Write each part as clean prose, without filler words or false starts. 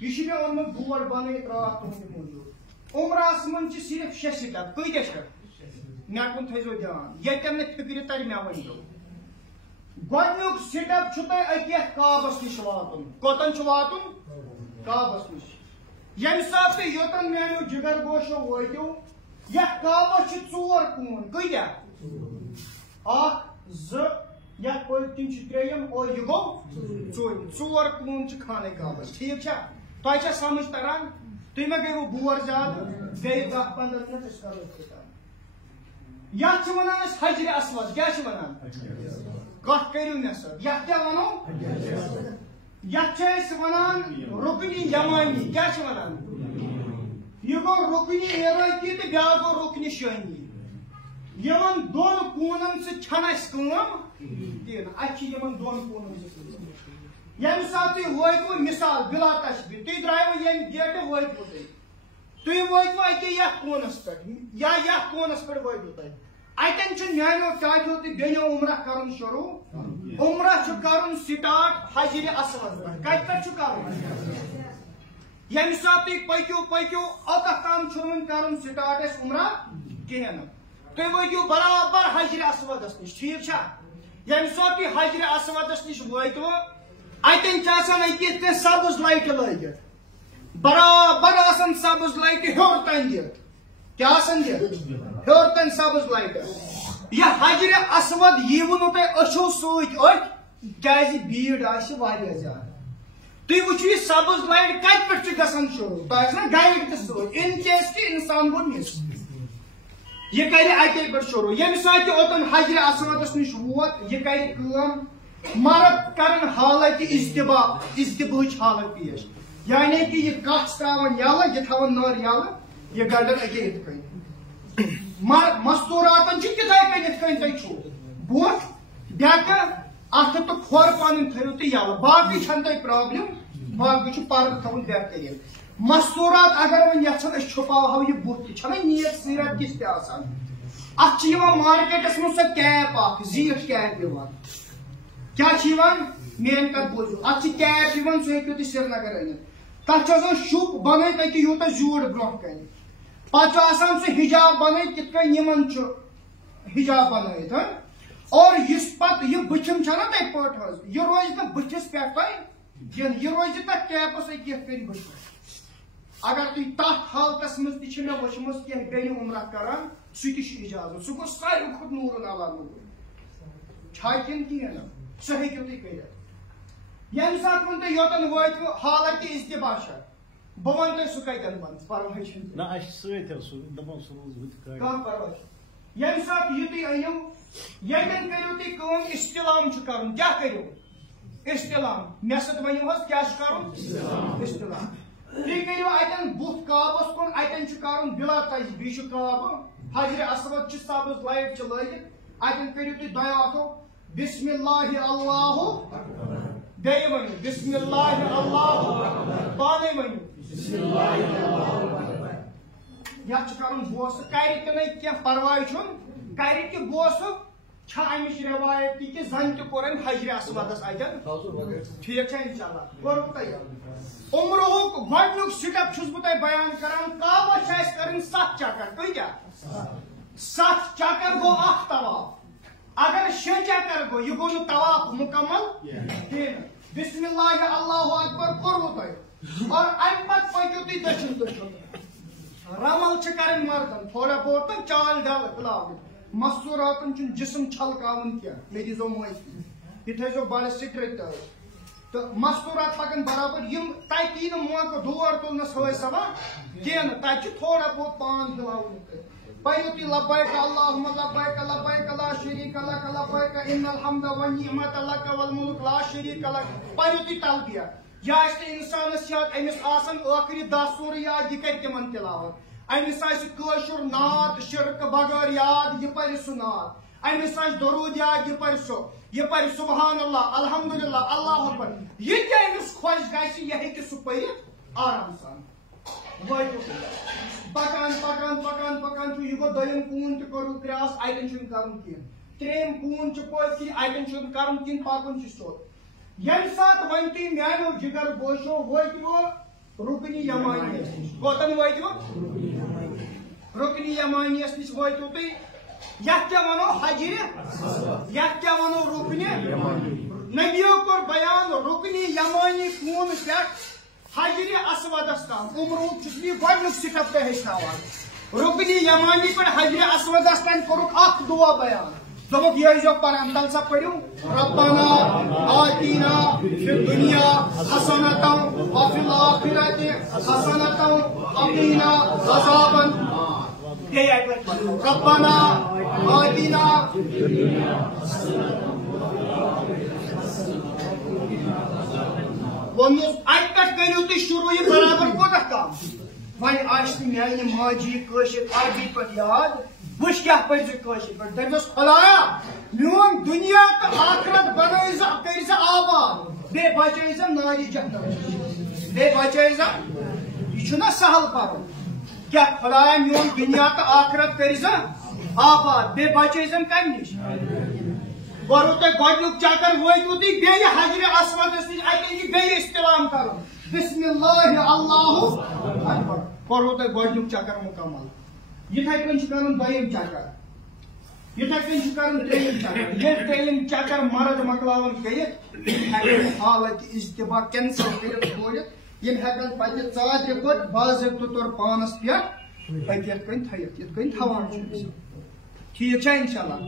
یہ مے اونمت بورڈ بنائت رات تہند موجود عمرہس من صرف 6 سٹپ کتیا مے کن تھو دھیان یتن فکر تر مے ورنو گۄڈنیُک سٹپ چھُ تۄہہِ أکہِ کعبس نِش واتُن کوٚتن چھُ واتُن کعبس نِش ییٚمہِ ساتہٕ تُہۍ یوٚتن میانیو جگر گوشو وٲتِو یتھ کعبس چھِ 4 کوٗن کۭتیاہ 1 2 یتھ پٔتۍ چھِ 3 اور یہِ گوٚو 4 کوٗن چھِ خانہ کعبس ٹھیٖک چھا تۄہہِ چھا سمجھ تران تُہۍ مہ گٔیوٕ بور زیادٕ بیٚیہِ 10-15 مِنٹ أسۍ کرو اختتام یتھ چھِ ونان أسۍ حجرِ اسود کیٛاہ چھِ ونان کتھ کٔرِو مےٚ سۭتۍ یتھ کیٛاہ ونو یتھ چھِ أسۍ ونان رُکنہِ یمانی کیٛاہ چھِ ونان یہ گوٚو رُکنہِ عراقی تہٕ بیٛاکھ گوٚو رُکنہِ شٲمی یمن دۄن کوٗنن سۭتۍ چھنہٕ اَسہِ کٲم کِہیٖنۍ اَسہِ چھِ یمن دۄن کوٗنن سۭتۍ ییٚمہِ ساتہٕ تُہۍ وٲتوٕ مثال بلا تشبیہ تُہۍ درٛایوٕ ییٚمہِ گیٹہٕ وٲتوٕ تُہۍ وٲتوٕ أکیٛاہ یتھ کوٗنس پٮ۪ٹھ یا یتھ کوٗنس پٮ۪ٹھ وٲتوٕ تُہۍ اتٮ۪ن چھُ میانیو ٹاٹیو تہٕ بیٚنیو عمرہ کرُن شروٗع عمرہ چھُ کرُن سٹارٹ حجرِ اسود پٮ۪ٹھ کتہِ پٮ۪ٹھ چھُ کرُن ییٚمہِ ساتہٕ تُہۍ پٔکِو اوٚتتھ تام چھُنہٕ وۄنۍ کرُن سٹارٹ اَسہِ عمرہ کِہیٖنۍ نہٕ تُہۍ وٲتِو برابر حجرِ اسودس نِش ٹھیٖک چھا ییٚمہِ ساتہٕ تُہۍ حجرِ اسودس نِش وٲتوٕ اتٮ۪ن چھِ آسان أکِس تہِ سبٕز لایٹہٕ لٲگِتھ برابر آسان سبٕز لایٹہٕ ہیوٚر تام دِتھ کیٛاہ آسان دِتھ ہیوٚر تام سبٕز لایٹہٕ یہِ حجرِ اسود ییٖوٕ نہٕ تۄہہِ أچھو سۭتۍ أتھۍ کیٛازِ بھیٖڑ آسہِ واریاہ زیادٕ تُہۍ وٕچھِو یہِ سبٕز لایٹ کتہِ پٮ۪ٹھ چھِ گژھان شروٗع تۄہہِ آسہِ نا گایِڈ تہِ سۭتۍ اِن کیس کہِ انسان گوٚو مِس یہ کرِ اتے پٮ۪ٹھ شروٗع ییٚمہِ ساتہٕ تہِ اوٚتن حجرِ اسودس نِش ووت یہِ کرِ کٲم مرد کرن حالتہِ اجتباہٕچ حالت پیش یعنی کہ یہ کچھ تراون یلہٕ یہ تھاون نار یلہٕ یہ گڑن اکے یِتھ کٔنۍ مستوٗراتن چھِ تِتھے کٔنۍ یِتھ کٔنۍ تۄہہِ چھُو بوٚٹھ بیٚکہٕ اتھٕ تہٕ کھۄر پنٕنۍ تھٲیِو تُہۍ یلہٕ باقٕے چھنہٕ تۄہہِ پرابلم باقٕے چھُ پردٕ تھاوُن بہتریٖن مستوٗرات اگر وۄنۍ یژھان أسۍ چھُپاوہو یہِ بُتھ تہِ چھنہ نیت سیٖرت کِژھ تہِ آسان اتھ چھِ یِوان مارکیٹس منٛز سۄ کیپ اکھ زیٖٹھ کیپ یِوان کیٛاہ چھِ یِوان میٲنۍ کتھ بوٗزِو اتھ چھِ کیپ یِوان سُہ ہیٚکِو تُہۍ سرینگر أنِتھ تتھ چھُ آسان شُپ بنٲیِتھ أکہِ یوٗتاہ زیوٗٹھ برونٛہہ کنہِ پتہٕ چھُ آسان سُہ حجاب بنٲیِتھ یِتھ کٔنۍ یِمن چھُ حجاب بنٲیِتھ اور یُس پتہٕ یہِ بٕتھِم چھےٚ نا تتہِ پٲٹھۍ حظ یہِ روزِ نہٕ بٕتھِس پٮ۪ٹھ تۄہہِ کِہیٖنۍ یہِ روزِ تتھ کیپس أکہِ یِتھ کٔنۍ بٕتھِس اگر تُہۍ تتھ حالتس منٛز تہِ چھِ مےٚ وٕچھمٕژ کینٛہہ بیٚنہِ عمرہ کران سُہ تہِ چھُ اِجازت سُہ گوٚو ساروی کھۄتہٕ نوٗرن علا نوٗر چھا کِنہٕ کِہیٖنۍ نہٕ سُہ ہیٚکِو تُہۍ کٔرِتھ ییٚمہِ ساتہٕ وۄنۍ تُہۍ یوٚتن وٲتوٕ حالتہِ اجتباہ چھےٚ بہٕ ونہٕ تۄہہِ سُہ کتٮ۪ن بنہِ پرواے چھُنہٕ کانٛہہ پرواے چھُنہٕ ییٚمہِ ساتہٕ یہِ تُہۍ أنِو ییٚتٮ۪ن کٔرِو تُہۍ کٲم استعلام چھُ کرُن کیٛاہ کٔرِو استعلام مےٚ سۭتۍ ؤنِو حظ کیٛاہ چھُ کرُن استعلام تُہۍ کٔرِو اتٮ۪ن بُتھ کعبس کُن اتٮ۪ن چھُ کرُن بلا تجبیہ چھُ کعبہٕ حجرِ اسود چھِ سبٕز لایٹ چھِ لٲگِتھ اتٮ۪ن کٔرِو تُہۍ دۄیو اَتھو بسم اللہ اللہ بیٚیہِ ؤنِو بسم اللہ اللہ پانے ؤنِو یتھ چھُ کرُن بوسہٕ کرِ تہِ نہٕ کینٛہہ پرواے چھُنہٕ کرِ تہِ بوسہٕ چھےٚ امِچ رِوایت تہِ کہِ زن تہِ کوٚر أمۍ حجرِ اسودس اتٮ۪ن ٹھیٖک چھا انشاءاللہ کوٚروٕ تۄہہِ عمرہُک گۄڈنیُک سٹپ چھُس بہٕ تۄہہِ بیان کران کعبس چھِ اسہِ کرٕنۍ 7 چکر کۭتیاہ 7 چکر گوٚو اکھ طواف اگر 6 چکر گوٚو یہِ گوٚو نہٕ طواف مُکمل کِہیٖنۍ بسم اللہ اللہ اکبر کوٚروٕ تۄہہِ اور امہِ پتہٕ پٔکِو تُہۍ دٔچھُن دٔچھُن رمل چھِ کرٕنۍ مردن تھوڑا بہت تہٕ چال ڈل کھلاوٕنۍ مستوٗراتن چھُنہٕ جسم چھلکاوُن کینٛہہ مےٚ دیٖزیو معٲفی یہِ تھٲیزیو بڑٕ سٹرکٹ تہٕ مستوٗرات پکن برابر یِم تتہِ یی نہٕ موقعہٕ دور تُلنس ہٲے سبا کینٛہہ نہٕ تتہِ چھُ تھوڑا بہت پان ہلاوُن پٔرِو تُہۍ لبیک اللہُمہ لبیک لبیک لا شریٖک لک لبیک ان الحمد والنعمت لک والملک لا شریٖک لک پٔرِو تُہۍ تلبیہ یہِ آسہِ نہٕ انسانس یاد أمِس آسان ٲخری 10 سوٗرٕ یاد یہِ کرِ تِمن تلاوت أمِس آسہِ کٲشُر ناد شرکہٕ بغٲر یاد یہِ پرِ سُہ ناد أمِس آسہِ درود یاد یہِ پرِ سُہ یہِ پرِ سبحان اللہ الحمدللہ اللہ اکبر یہِ تہِ أمِس خۄش گژھِ یہِ ہیٚکہِ سُہ پٔرِتھ آرام سان وٲتِو پکان پکان پکان پکان چھُ یہِ گوٚو دوٚیِم کوٗن تہِ کوٚرُو کرٛاس اتٮ۪ن چھُنہٕ کرُن کینٛہہ ترٛیٚیِم کوٗن چھُ پٔتۍ کِنۍ اتٮ۪ن چھُنہٕ کرُن کِہیٖنۍ پکُن چھُ سیوٚد ییٚمہِ ساتہٕ وۄنۍ تُہۍ میانیو جگر گوشو وٲتِوٕ رکن یمانی کوتن واتو رکن یمانی نش واتو تھی یت کیا ونو حجر یت کیا ونو رکن نبیو کور بیان رکن یمانی کون پہ حجر اسودس تام عمرو چھ گۄڈنیُک سٹپ تہ ہیٚچھناوان رکن یمانی پہ حجر اسودس تام کوٚرُکھ اکھ دعا بیان دوٚپُکھ یہ ٲسۍزیو پران تل سا پٔرِو ربنا آتینا فی الدنیا حسنة وفی الآخرة حسنة وقنا عذاب ربنا آتینا ووٚنُس اَتہِ پٮ۪ٹھ کٔرِو تُہۍ شروٗع یہِ برابر کوتاہ کم وۄنۍ آسہِ نہٕ میانہِ ماجی کٲشِر عربی پٲٹھۍ یاد بہٕ کیٛاہ پٔرۍ زِ کٲشِر پٲٹھۍ دٔپۍزٮ۪س خۄدایا میون دُنیا تہٕ آخرت بنٲیزِ کٔرزِ آباد بیٚیہِ بچٲیزٮ۪م نارِ جہنم بیٚیہِ بچٲیزٮ۪م یہِ چھُنہ سہل پرُن کیٛاہ خۄدایا میون دُنیا تہٕ آخرت کٔرزِ آباد بیٚیہِ بچٲیزٮ۪م کمہِ نِش کوٚروٕ تۄہہِ گۄڈنیُک چکر وٲتِو تُہۍ بیٚیہِ حجرِ اسودس نِش اتٮ۪ن یہِ بیٚیہِ استعلام کرُن بسم اللہ اللہ اکبر کوٚروٕ تۄہہِ گۄڈنیُک چکر مکمل یِتھے کٔنۍ چھُ کرُن دوٚیِم چکر یِتھے کٔنۍ چھُ کرُن ترٛیٚیِم چکر ییٚلہِ ترٛیٚیِم چکر مرد مۄکلاوان کٔرِتھ یِم ہٮ۪کن حالت اجتباع کینسل کٔرِتھ کھوٗلِتھ یِم ہٮ۪کن پننہِ ژادرِ پٲٹھۍ باضٲبطہٕ طور پانس پٮ۪ٹھ پٔکۍ یِتھ کٔنۍ تھٲیِتھ یِتھ کٔنۍ تھاوان چھُ ٹھیٖک چھا انشاءاللہ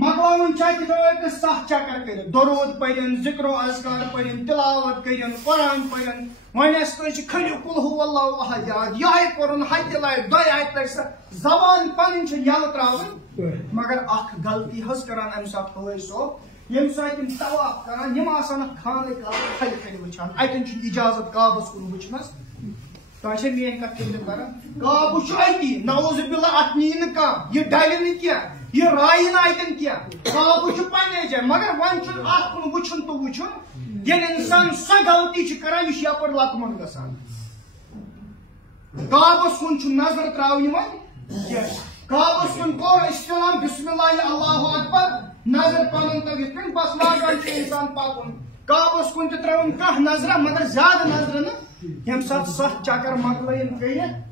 مۄکلاوُن چھا تِتھٲے 7 چکر کٔرِتھ درود پٔرِن ذکر و اذکار پٔرِن تلاوت کٔرِن قرآن پٔرِن وۄنۍ آسہِ کٲنٛسہِ کھٔنِو قُل ہوٗ اللہُ احد یاد یِہوٚے کوٚرُن ہتہِ لٹہِ 2 ہتہِ لٹہِ سۄ زبان پنٕنۍ چھِ یلہٕ ترٛاوٕنۍ مگر اکھ غلطی حظ کران امہِ ساتہٕ حٲج صٲب ییٚمہِ ساتہٕ یِم طواف کران یِم آسان اتھ خانہ کعبہ کھلہِ کھلہِ وٕچھان اتٮ۪ن چھُنہٕ اجازت کعبس کُن وٕچھنس تۄہہِ چھا میٲنۍ کتھ فِکر کران کعبہٕ چھُ أتی نعوذ باللہ اتھ نی نہٕ کانٛہہ یہِ ڈلہِ نہٕ کینٛہہ یہ رائے نہ اتن کیا کعبہ چھُ پننے جائے مگر وۄنۍ چھُ اتھ کُن وٕچھُن تہٕ وٕچھُن ییٚلہِ انسان سۄ غلطی چھُ کران یہِ چھُ یپٲرۍ لطمن گژھان کعبس کُن چھُ نظر تراونہِ وۄنۍ کینٛہہ کعبس کُن کوٚر استعلام بسم اللہ اللہ اکبر نظر پنُن تہٕ یِتھ کٔنۍ بس لاگان چھُ انسان پکُن کعبس کُن تہِ ترٛاوُن کانٛہہ نظرا مگر زیادٕ نظرٕ نہٕ ییٚمہِ ساتہٕ 7 چکر مۄکلٲیِن کٔرِتھ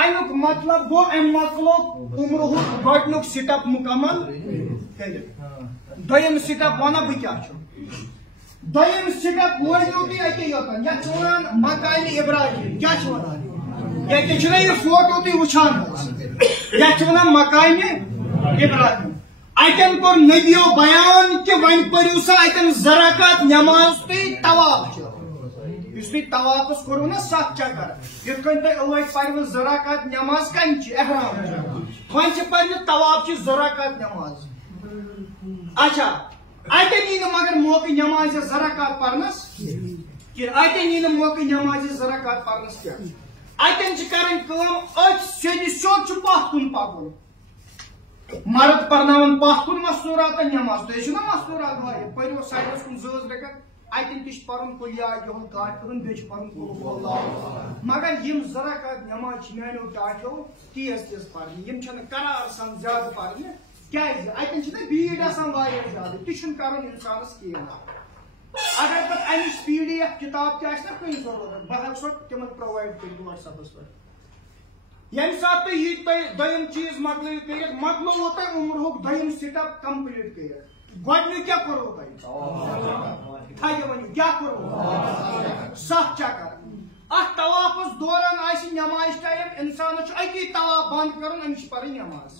امیُک مطلب گوٚو امہِ مۄکلوو عمرُہُک گۄڈنیُک سٹپ مکمل کٔرِتھ دوٚیِم سٹپ ونہٕ بہٕ کیٛاہ چھُ دوٚیِم سٹپ وٲتِو تُہۍ أتی یوٚتن یتھ چھِ ونان مقامِ ابراہیم کیٛاہ چھِ ونان ییٚتہِ چھُنہ یہِ فوٹو تُہۍ وٕچھان یتھ چھِ ونان مقامِ ابراہیم اتٮ۪ن کوٚر نبیو بیان کہِ وۄنۍ پٔرِو سا اتٮ۪ن 2 رکعت نٮ۪ماز تُہۍ طواف چھُ یُس تُہۍ طوافس کوٚروٕ نا 7 چکر یِتھ کٔنۍ تُہۍ ٲدۍ پٔرِوٕ 2 رکعت نٮ۪ماز کمچہِ احرام وۄنۍ چھِ پٔرِو طوافچہِ 2 رکعت نٮ۪ماز اچھا اتٮ۪ن یی نہٕ مگر موقعہٕ نٮ۪مازِ 2 رکعت پرنس کینٛہہ اتٮ۪ن یی نہٕ موقعہٕ نٮ۪مازِ 2 رکعت پرنس کینٛہہ اتٮ۪ن چھِ کرٕنۍ کٲم أتھۍ سیوٚد چھُ پتھ کُن پکُن مرد پرناوان پتھ کُن مستوٗراتن نٮ۪ماز تُہۍ ٲسِو نا مستوٗرات واریاہ پٔرِو سایڈس کُن 2 رکعت اتٮ۪ن تہِ چھُ پرُن قُل یا ایُّہل کافِرون بیٚیہِ چھُ پرُن قُل ہوٗ اللہُ مگر یِم 2 رکعت نٮ۪ماز چھِ میانیو ٹاٹھیو تیز پرنہِ یِم چھنہٕ قرار سان زیادٕ پرنہِ کیازِ اتٮ۪ن چھِ نا بھیٖڑ آسان واریاہ زیادٕ تہِ چھُنہٕ کرُن انسانس کِہیٖنۍ اگر پتہٕ امِچ PDF کِتاب تہِ آسہِ نا کُنہِ ضروٗرت بہٕ ہٮ۪کہٕ سۄ تِمن پرووایڈ کٔرِتھ WhatsAppس پٮ۪ٹھ ییٚمہِ ساتہٕ تُہۍ یہِ تۄہہِ دوٚیِم چیٖز مۄکلٲیِو کٔرِتھ مۄکلووُ تۄہہِ عمرُہُک دوٚیِم سٹپ کمپلیٖٹ کٔرِتھ گۄڈنیُک کیٛاہ کوٚروٕ تۄہہِ تھایہِ ؤنِو کیٛاہ کوٚروٕ 7 چکر اتھ طوافس دوران آسہِ نٮ۪ماز ٹایم انسانس چھُ أتی طواف بنٛد کرُن أمِس چھِ پرٕنۍ نٮ۪ماز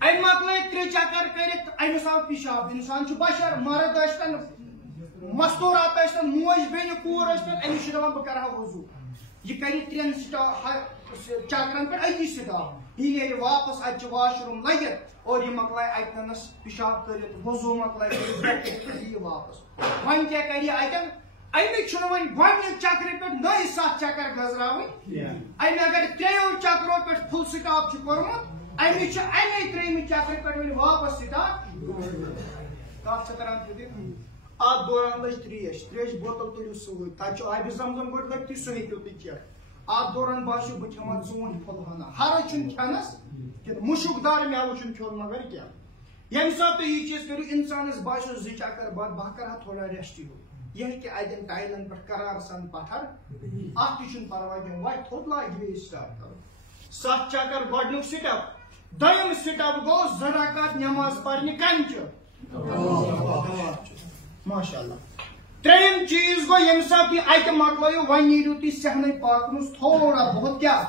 أمۍ مۄکلٲے 3 چکر کٔرِتھ أمِس آو پِشاب انسان چھُ بشر مرد ٲسۍتن مستوٗرات ٲسۍتن موج بیٚنہِ کوٗر ٲسۍتن أمِس چھُ دپان بہٕ کرٕ ہا وضوٗ یہ کرِ 3 چکرن پہ أتی سٹاپ یہِ نیرِ واپس اتہِ چھُ واش روٗم لٔگِتھ اور یہ مۄکلایہِ اتنس پِشاب کٔرِتھ وضوٗ مۄکلایہِ کٔرِتھ یہِ واپس وۄنۍ کیٛاہ کرِ یہِ اتٮ۪ن أمِس چھُنہٕ وۄنۍ گۄڈنیُک چکرٕ پٮ۪ٹھ نٔے 7 چکر گزراوٕنۍ أمۍ اگر 3 چکرو پٮ۪ٹھ فُل سٹاپ چھُ کوٚرمُت أمِس چھُ امے 3مہِ چکرٕ پٮ۪ٹھ وۄنۍ واپس سٹاپ کتھ چھِ کران فِکر اتھ دوران لٔج تریش بوتل تُلِو سۭتۍ تتہِ چھُ آبِ زمزم گۄڈٕ لٔگتھٕے سُہ ہیٚکِو تُہۍ چٮ۪تھ اتھ دوران باسیو بہٕ کھٮ۪مہٕ ژوٗنٛٹھۍ پھوٚل ہنا ہرٕ چھُنہٕ کھٮ۪نس کینٛہہ مُشُک دار مٮ۪وٕ چھُنہٕ کھیوٚن مگر کینٛہہ ییٚمہِ ساتہٕ تُہۍ یہِ چیٖز کٔرِو انسانس باسیو 2 چکر بعد بہٕ کرٕ ہا تھوڑا ریسٹ ہیوٗ یہ کہ اتن ٹائلن پہ قرار سان پتھر ات تہ پرواہ دم وت تھوت لاگ بیس سٹارٹ کرو 7 چکر گۄڈنیُک سٹپ دوٚیِم سٹپ گو 2 رکعت نماز پرنہِ کنچہِ ماشاء اللہ ترٛیٚیِم چیز گو ییٚمہِ ساتہٕ تُہۍ اتہِ مۄکلٲیِو وۄنۍ نیٖرِو تُہۍ صحنٕے پاک منٛز تھوڑا بہت کیٛاہ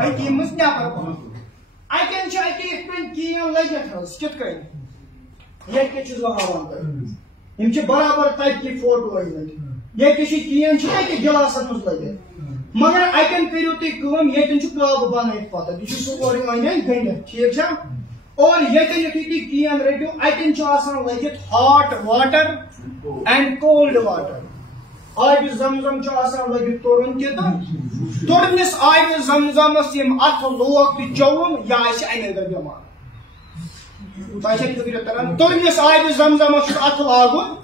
حقیٖم منٛز نٮ۪بر پہن اتٮ۪ن چھِ اتہِ یِتھ کٔنۍ کیٖن لٔگِتھ حظ کِتھ کٔنۍ ییٚتہِ چھُس بہٕ ہاوان تۄہہِ یِم چھِ برابر تتہِ کی فوٹو ٲسمٕتۍ ییٚتہِ چھِ کیٖن چھِ تتہِ گِلاسن منٛز لٔگِتھ مگر اتٮ۪ن کٔرِو تُہۍ کٲم ییٚتٮ۪ن چھُ قٲبہٕ بنٲیِتھ پتہٕ یہِ چھُ سورُے أنٛدۍ أنٛدۍ گٔنڈِتھ ٹھیٖک چھا اور ییٚتٮ۪ن یُتھُے تُہۍ کیٖن رٔٹِو اتٮ۪ن چھُ آسان لٔگِتھ hot water and cold water آبِ زمزم چھُ آسان لٔگِتھ تُرُن تہِ تہٕ تُرنِس آبِ زمزمس یِم اتھٕ لوگ تہٕ چوٚوُن یہِ آسہِ امے دۄہ بٮ۪مار تۄہہِ چھا فِکرِ تران تُرنِس آبِ زمزمس چھُ اتھٕ لاگُن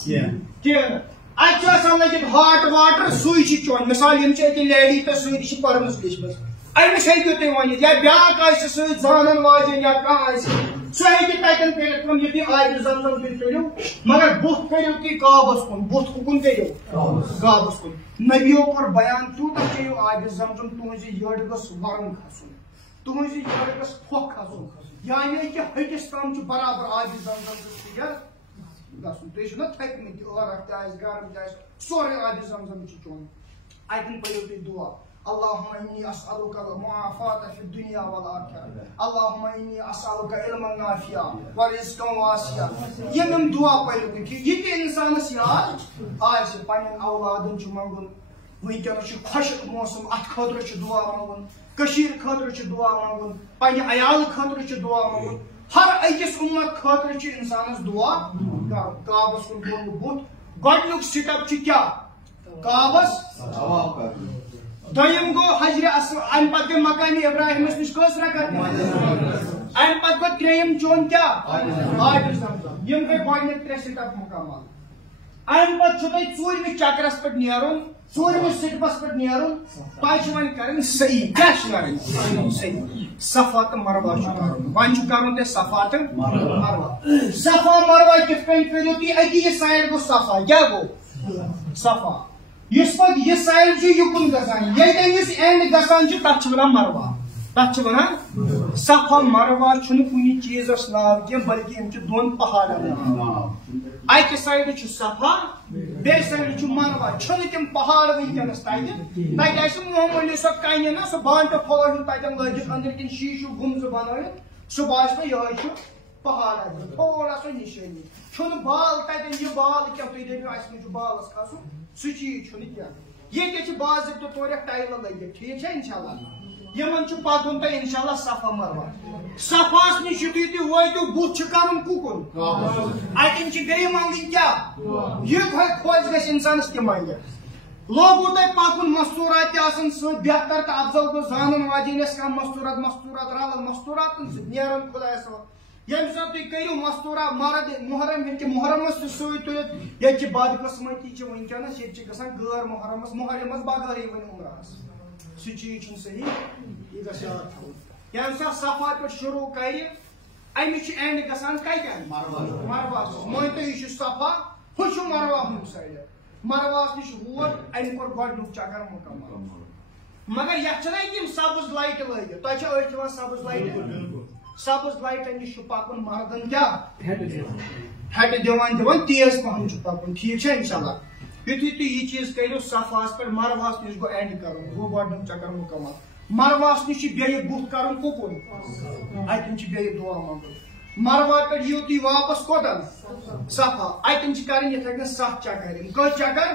کینٛہہ نہٕ اتہِ چھُ آسان لٔگِتھ ہاٹ واٹر سُے چھُ چیوٚن مِثال یِم چھِ اتہِ لیڈی تہٕ سۭتۍ چھِ پٔرمٕژ لیچھمٕژ أمِس ہیٚکِو تُہۍ ؤنِتھ یا بیٛاکھ آسہِ سۭتۍ زانن واجیٚنۍ یا کانٛہہ آسہِ سُہ ہیٚکہِ تتٮ۪ن کٔرِتھ کٲم یہِ تُہۍ آبِ زمزم تُہۍ تُلِو مگر بُتھ کٔرِو تُہۍ کعبس کُن بُتھ کُن کٔرِو کعبس کُن نبیو کوٚر بیان تیوٗتاہ چیٚیِو آبِ زمزم تُہنٛزِ یٔڈ گٔژھ ورُن کھسُن تُہنٛزِ یٔڈ گٔژھ پھۄکھ کھسُن یعنی کہِ ہٹِس تام چھُ برابر آبِ زمزم فِگر گژھُن تُہۍ چھِو نا تھٔکمٕتۍ ٲرکھ تہِ آسہِ گرم تہِ آسہِ سورُے آبِ زمزم چھُ چیوٚن اتٮ۪ن پٔرِو تُہۍ دُعا اللهم إني أسألك المعافاة في الدنيا والآخرة اللهم إني أسألك علما نافعا ورزقا واسعا يم دعا پٔرِو تُہۍ یہِ تہِ اِنسانس یاد آسہِ پننٮ۪ن اولادن چھُ منٛگُن وٕنکٮ۪نس چھُ خۄشک موسم اتھ خٲطرٕ چھُ دعا منٛگُن کٔشیٖرِ خٲطرٕ چھُ دعا منٛگُن پننہِ عیالہٕ خٲطرٕ چھُ دعا منٛگُن ہر أکِس اُمت خٲطرٕ چھُ اِنسانس دعا کرُن کعبس کُن گوٚو بُتھ گۄڈنیُک سٹپ چھُ کیٛاہ کعبس دوٚیِم گوٚو حجرِ اسود امہِ پتہٕ گٔے مقامِ ابراہیمس نِش کٔژ رکعت امہِ پتہٕ گوٚو ترٛیٚیِم چیوٚن کیٛاہ آبِ زمزم یِم گٔے گۄڈنِکۍ 3 سٹپ مُکمل امہِ پتہٕ چھُ تۄہہِ ژوٗرمہِ چکرس پٮ۪ٹھ نیرُن ژوٗرمِس سٹپس پٮ۪ٹھ نیرُن تۄہہِ چھِ وۄنۍ کرٕنۍ صحیح کیٛاہ چھِ کرٕنۍ صحیح صفا تہٕ مروہ چھُ کرُن وۄنۍ چھُ کرُن تۄہہِ صفا تہٕ مروہ صفا مروہ کِتھ کٔنۍ کٔرِو تُہۍ أتی یہِ سایڈ گوٚو صفا کیٛاہ گوٚو صفا یُس پتہٕ یہِ سایڈ چھُ یُکُن گژھان ییٚتٮ۪ن یُس اینڈ گژھان چھُ تتھ چھِ ونان مروہ تتھ چھِ ونان صفا مروہ چھُنہٕ کُنہِ چیٖزس ناو کینٛہہ بلکہِ یِم چھِ دۄن پہاڑن ناو اکہِ سایڈٕ چھُ صفا بیٚیہِ سایڈٕ چھُ مروہ چھُنہٕ تِم پہاڑ وٕنکٮ۪نس تتہِ آسہِ معموٗلی سۄ کنہِ نا سُہ بانٹہٕ پھوٚل ہیوٗ تتٮ۪ن لٲگِتھ أنٛدٕرۍ کِنۍ شیٖشوٗ گُمزٕ بنٲیِتھ سُہ باسہِ نہٕ یِہوے چھُ پہاڑ اتہِ تھوڑا سۄ نِشٲنی چھُنہٕ بال تتٮ۪ن یہِ بال کینٛہہ تُہۍ دٔپِو اسہِ منٛز چھُ بالس کھسُن سُہ چیٖز چھُنہٕ کینٛہہ ییٚتہِ چھِ باضٲبطہٕ طورِ ٹایلہٕ لٔگِتھ ٹھیٖک چھا انشاءاللہ یِمن چھُ پکُن تۄہہِ انشاءاللہ صفا مروہ صفاہس نِش یُتھُے تُہۍ وٲتِو بُتھ چھُ کرُن کُکُن اتٮ۪ن چھِ بیٚیہِ منٛگٕنۍ کیٛاہ یہِ تۄہہِ خۄش گژھِ انسانس تہِ منٛگہِ لوگوٕ تۄہہِ پکُن مستوٗرات تہِ آسان سۭتۍ بہتر تہٕ افضل گوٚو زانن واجیٚنِس کانٛہہ مستوٗرات رلن مستوٗراتن سۭتۍ نیرن خۄدایس حوالہٕ ییٚمہِ ساتہٕ تُہۍ کٔرِو مستوٗرات مرد محرم ہیٚکہِ محرمس تہِ سۭتۍ تُلِتھ ییٚتہِ چھِ بدقٕسمتی چھِ وٕنکٮ۪نس ییٚتہِ چھِ گژھان غٲر محرمس بغٲرٕے وۄنۍ عمرہس سُہ چیٖز چھُنہٕ صحیح یہِ گژھِ یاد تھاوُن ییٚمہِ ساتہٕ صفا پٮ۪ٹھ شروٗع کرِ أمِس چھُ اینڈ گژھان کتٮ۪ن مروہس مٲنۍ تو یہِ چھُ صفا ہُہ چھُ مروہ ہُمہِ سایڈٕ مروہس نِش ووت أمۍ کوٚر گۄڈنیُک چکر مُکمل مگر یتھ چھِنہ یِم سبٕز لایٹہٕ لٲگِتھ تۄہہِ چھا أتھۍ یِوان سبٕز لایٹہٕ سبٕز لایٹن نِش چھُ پکُن مردن کیٛاہ ہیٚٹہِ دِوان تیز پہن چھُ پکُن ٹھیٖک چھا انشاءاللہ یُتھُے تُہۍ یہِ چیٖز کٔرِو صفاہس پٮ۪ٹھ مروہس نِش گوٚو اینڈ کرُن گوٚو گۄڈنیُک چکر مُکمل مروہس نِش چھُ بیٚیہِ بُتھ کرُن کُکُن اتٮ۪ن چھِ بیٚیہِ دعا منٛگُن مروہ پٮ۪ٹھ یِیِو تُہۍ واپس کوٚتن صفا اتٮ۪ن چھِ کرٕنۍ یِتھٕے کٔنۍ 7 چکر یِم کٔژ چکر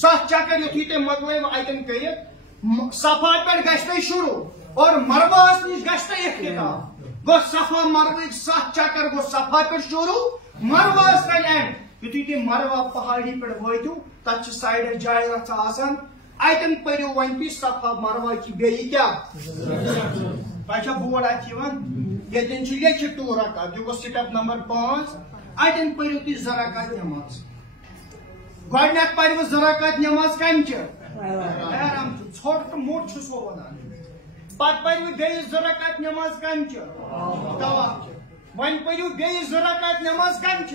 7 چکر یُتھُے تُہۍ مۄکلٲیِو اتٮ۪ن کٔرِتھ صفا پٮ۪ٹھ گژھِ تۄہہِ شروٗع اور مروہس نِش گژھِ تۄہہِ اختتام گوٚو صفا مروہٕکۍ 7 چکر گوٚو صفا پٮ۪ٹھ شروٗع مروہس تانۍ اینڈ یُتھُے تُہۍ مروہ پہاڑی پٮ۪ٹھ وٲتِو تتھ چھِ سایڈس جایہِ رژھا آسان اتٮ۪ن پٔرِو وۄنۍ تُہۍ صفا مروہ چہِ بیٚیہِ کیٛاہ تۄہہِ چھا بورڈ اتہِ یِوان ییٚتٮ۪ن چھُ لیکھِتھ 2 رکعت یہِ گوٚو سٹپ نمبر 5 اتٮ۪ن پٔرِو تُہۍ 2 رکعت نٮ۪ماز گۄڈنیٚتھ پرِوٕ 2 رکعت نٮ۪ماز کمچہِ احرام چھُ ژھوٚٹ تہٕ موٚٹ چھُ سُہ ونان پتہٕ پرِوٕ بیٚیہِ 2 رکعت نٮ۪ماز کمچہِ طواف چہِ ون پریو بیٚیہِ 2 رکعت نماز کم چھ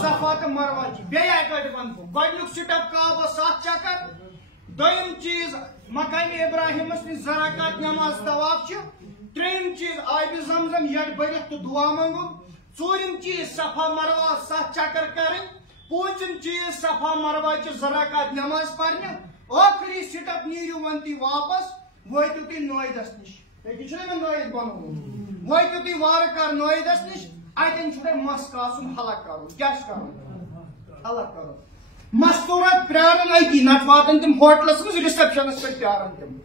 صفا تہٕ مروا چھ بیٚیہِ اکہِ ون گۄڈنیُک سٹپ کعبس 7 چکر دوٚیِم چیٖز مقام ابراہیمس نِش 2 رکعت نماز طواف چھ ترٛیٚیِم چیٖز آبِ زمزم یڈ بٔرِتھ تہٕ دعا منگُن ژوٗرِم چیٖز صفا مروا 7 چکر کرٕنۍ پوٗنٛژِم چیٖز صفا مروا چہ 2 رکعت نماز پرنہِ ٲخری سٹپ نیٖرِو وۄنۍ تُہۍ واپس وٲتِو تُہۍ نٲیدس نِش ییٚتہِ چھُنہ مےٚ نٲید بنومُت وٲتِو تُہۍ وارٕ کار نٲیدس نِش اتٮ۪ن چھُ تۄہہِ مس کاسُن حلق کرُن کیٛاہ چھُ کرُن حلق کرُن مستوٗرات پیارن أتی نتہٕ واتن تِم ہوٹلس منٛز رِسپشنس پٮ۪ٹھ پیارن تِم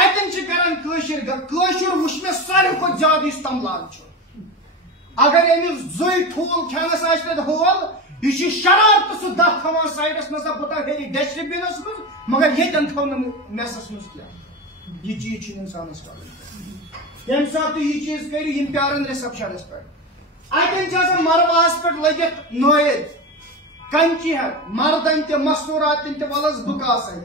اتٮ۪ن چھِ کران کٲشُر وٕچھ مےٚ ساروی کھۄتہٕ زیادٕ یُس تملان چھُ اگر أمِس زٕے ٹھوٗل کھٮ۪نس آسہِ تتہِ ہول یہ شرارتہٕ سُہ دہ تھاوان سایڈس منٛز بہٕ تھاو ہیٚرِ ڈسٹ بِنس منٛز مگر ییٚتٮ۪ن تھاو نہٕ میسس منٛز کینٛہہ یہ چیٖز چھُنہٕ انسانس کرُن ییٚمہِ ساتہٕ تُہۍ یہِ چیٖز کٔرِو یِم پیارن رِسپشنس پٮ۪ٹھ اتٮ۪ن چھِ آسان مرواہس پٮ۪ٹھ لٔگِتھ نٲید کنچی ہٮ۪تھ مردن تہِ مستوٗراتن تہِ ولس بہٕ کاسے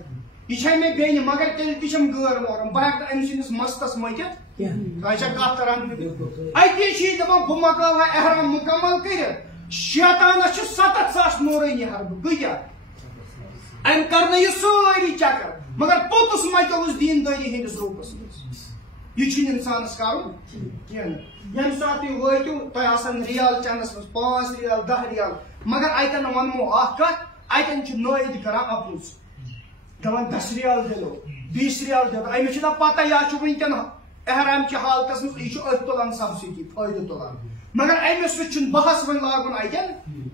یہ چھے مےٚ بیٚنہِ مگر تیٚلہِ تہِ چھم غٲر محرم بہٕ ہٮ۪کہٕ نہٕ أمۍ سٕنٛدِس مستس مٔتِتھ تۄہہِ چھا کتھ کران اتی چھِ یہِ دپان بہٕ مۄکلاوہا احرام مُکمل کٔرِتھ شیطانس چھِ 7,000 نورٲنی حربہٕ کۭتیاہ أمۍ کرنٲیِو سٲری چکر مگر پوٚتُس متیووُس دیٖندٲری ہٕنٛدِس روٗپس منٛز یہ چھُنہٕ انسانس کرُن کینٛہہ نہٕ ییٚمہِ ساتہٕ تُہۍ وٲتِو تۄہہِ آسن ریال چندس منٛز 5 ریال 10 ریال مگر اتٮ۪ن ونمو اکھ کتھ اتٮ۪ن چھِ نٲید کران اپُز دپان 10 ریال دِلو 20 ریال دِلو أمِس چھِ پتہ یا چھُ وٕنکٮ۪ن احرام چہِ حالتس منٛز یہِ چھُ أتھۍ تُلان سبسڈی فٲیدٕ تُلان مگر أمِس سۭتۍ چھُنہٕ بحث وۄنۍ لاگُن اتٮ۪ن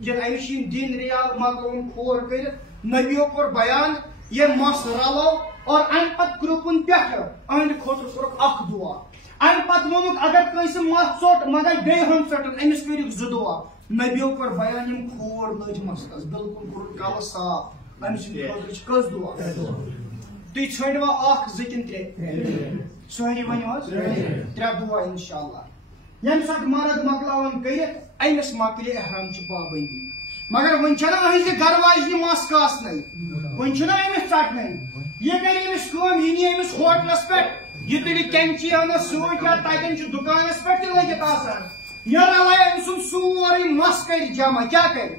کینٛہہ أمِس چھِ یِم دِنۍ ریال مۄکلوُن کھور کٔرِتھ نبیو کوٚر بیان یہِ مس رلو اور امہِ پتہٕ کرُپُن پٮ۪ٹھٕ أہنٛدِ خٲطرٕ کوٚرُکھ اکھ دُعا امہِ پتہٕ ووٚنُکھ اگر کٲنٛسہِ مس ژوٚٹ مگر بیٚیہِ ہن ژٔٹُن أمِس کٔرِکھ 2 دُعا نبیو کوٚر بیان یِم کھور لٔج مستس بِلکُل کوٚرُن کلہٕ صاف أمۍ سٕنٛدِ خٲطرٕ چھِ کٔژ دُعا تُہۍ ژھٲنٛڈوا 1 2 کِنہٕ 3 سٲری ؤنِو حظ 3 دُعا انشاءاللہ ییٚمہِ ساتہٕ مرد مۄکلاوان کٔرِتھ أمِس مۄکلہِ احرامچہِ پابنٛدی مگر وۄنۍ چھنہ أہنٛزِ گرٕ واجنہِ مس کاسنے وۄنۍ چھُنہ أمِس ژٹنے یہِ کرِ أمِس کٲم یہِ نی أمِس ہوٹلس پٮ۪ٹھ یہِ تُلہِ کینچی انس سۭتۍ یا تتٮ۪ن چھُ دُکانس پٮ۪ٹھ تہِ لٔگِتھ آسان یہِ رلایہِ أمۍ سُنٛد سورُے مس کرِ جمع کیٛاہ کرِ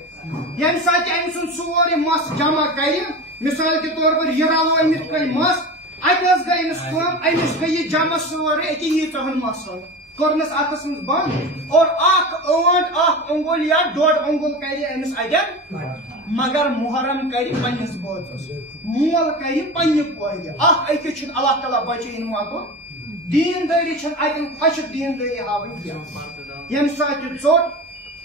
ییٚمہِ ساتہٕ تہِ أمۍ سُنٛد سورُے مس جمع کرِ مثال کے طور پر یہ رلو أمِس کٔرۍ مس اتہِ حظ گٔے أمِس کٲم أمِس گٔے یہِ جمع سورُے أتی ییٖژاہن مسن کوٚرنس اتھس منٛز بنٛد اور اکھ ٲنٹ اکھ اوٚنگُل یا 1.5 اوٚنگُل کرِ أمِس اتٮ۪ن مگر محرم کرِ پننِس بٲژس مول کرِ پننہِ کورِ اکھ أکِس چھُنہٕ اللہ تعالیٰ بچٲیِن مۄکُن دیٖندٲری چھنہٕ اتٮ۪ن خۄشِک دیٖندٲری ہاوٕنۍ کینٛہہ ییٚمہِ ساتہٕ یہِ ژوٚٹ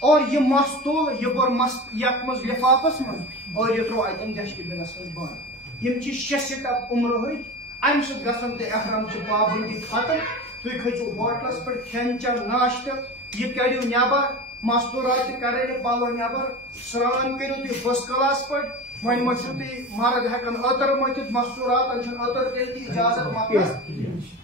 اور یہِ مس تُل یہِ بوٚر مس یتھ منٛز لفافس منٛز اور یہِ تروو اتٮ۪ن ڈسٹ بِنس منٛز بنٛد یِم چھِ 6 سٹپ عمرٕہٕکۍ امہِ سۭتۍ گژھن تۄہہِ احرامچہِ پابنٛدی ختم تُہۍ کھٔژِو ہوٹلس پٮ۪ٹھ کھٮ۪ن چٮ۪ن ناشتہٕ یہِ کٔرِو نٮ۪بر مستوٗرات تہِ کرٲیِو پلو نٮ۪بر سرٛان کٔرِو تُہۍ فٔسٹ کلاس پٲٹھۍ وۄنۍ ما چھُو تُہۍ مرد ہٮ۪کان عطر مٔتھِتھ مستوٗراتن چھُنہٕ عطر تیٚلہِ تہِ اجازت مۄکلس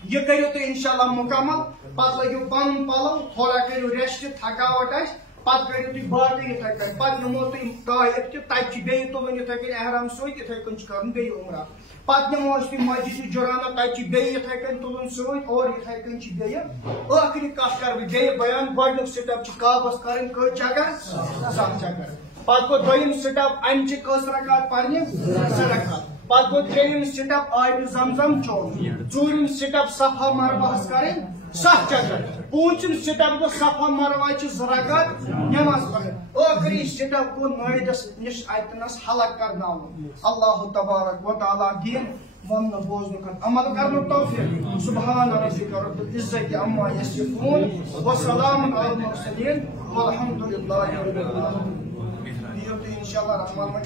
یہِ کٔرِو تُہۍ انشاءاللہ مُکمل پتہٕ لٲگِو پنُن پلو تھوڑا کٔرِو ریسٹ تھکاوٹ آسہِ پتہٕ کٔرِو تُہۍ باقٕے یِتھے کٔنۍ پتہٕ نِمو تُہۍ طایف تہِ تتہِ چھِ بیٚیہِ تُلُن یِتھے کٔنۍ احرام سۭتۍ یِتھے کٔنۍ چھُ کرُن بیٚیہِ عمرہ پتہٕ نِمو أسۍ تُہۍ مسجدِ جُرانہ تتہِ چھِ بیٚیہِ یِتھے کٔنۍ تُلُن سۭتۍ اور یِتھے کٔنۍ چھِ بیٚیہِ ٲخری کتھ کرٕ بہٕ بیٚیہِ بیان گۄڈنیُک سٹپ چھُ کعبس کرٕنۍ کٔژ چکر 7 چکر پتہٕ گوٚو دوٚیِم سٹپ امہِ چہِ کٔژ رکعت پرنہِ 2 رکعت پتہٕ گوٚو ترٛیٚیِم سٹپ آبِ زمزم چوٚن ژوٗرِم سٹپ صفا مروہس کرٕنۍ 7 چکر پوٗنٛژِم سٹپ گوٚو صفا مروہ چہِ 2 رکعت نماز پرٕنۍ ٲخری سٹپ گوٚو نٲیدس نِش اتنس حلق کرناوُن اللہ تبارک و تعالیٰ دِیِن وننہٕ بوزنُک عمل کرنُک توفیٖق سبحان ربک رب العزة عما یصفون وسلام علی المرسلین والحمد للہ رب العالمین انشاء اللہ رحمان